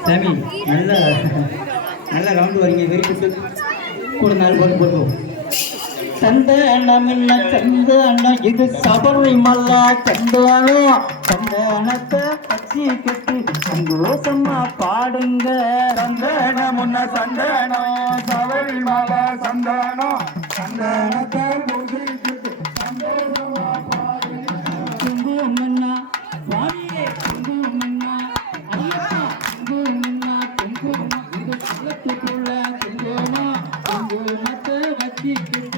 சாமி நல்ல நல்ல ரவுண்டு வரீங்க வெறிக்கிட்டு கூட நாள் போட்டு போடுவோம் சந்த அண்ணா மின்ன சந்த அண்ணா இது சபரிமலா சந்தானம் சந்தனத்தை பச்சி கட்டி சந்தோஷமா பாடுங்க. சந்தனம் முன்ன சந்தனம் சவரி மாலா சந்தனம். சந்தனத்தை பூஜை கட்டி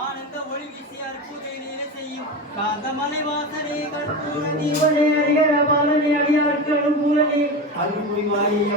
ஆனந்த ஒளி வீசி அற்புதை நீல செய்யும் காந்தமலை வாசனே கற்பூர தீபனே அரிகர பாலனே அடியார்களும் பூரணே அருள்புரி மாறிய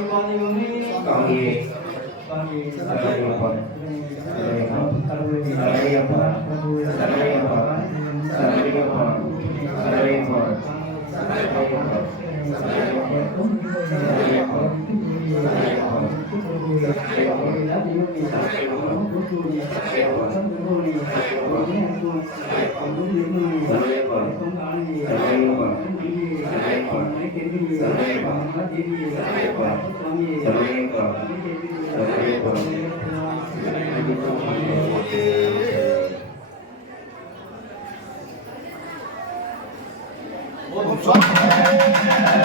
Vamos lá. Yeah.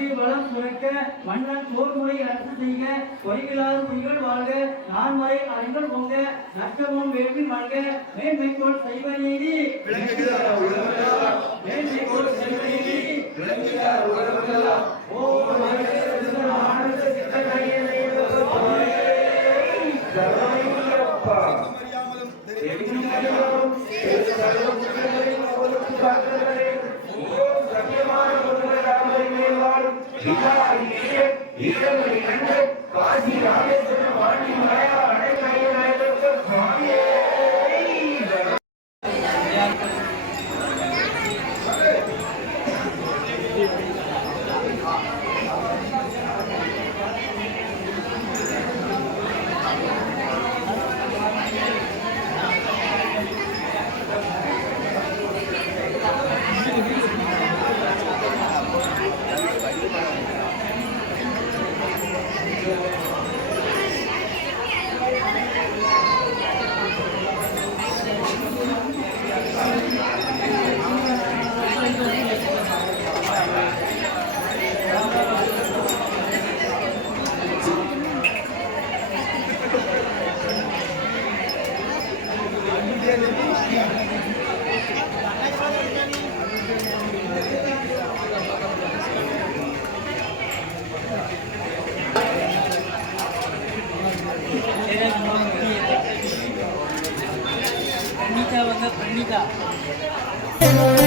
அறிவு வளம் சுரக்க மன்னன் போர்முறை அரசு செய்க பொய்களாத பொய்கள் வாழ்க நான்மறை அறிஞர் பொங்க நஷ்டமும் வேள்வின் வாழ்க மேன்மைக்கோள் செய்வ நீதி மேன்மைக்கோள் செய்வ இந்தியாவில் நீடு ஈழமொழி கண்டு காசி ராமேஸ்வரம் பாண்டி சுவாமியே 見た分かった見た。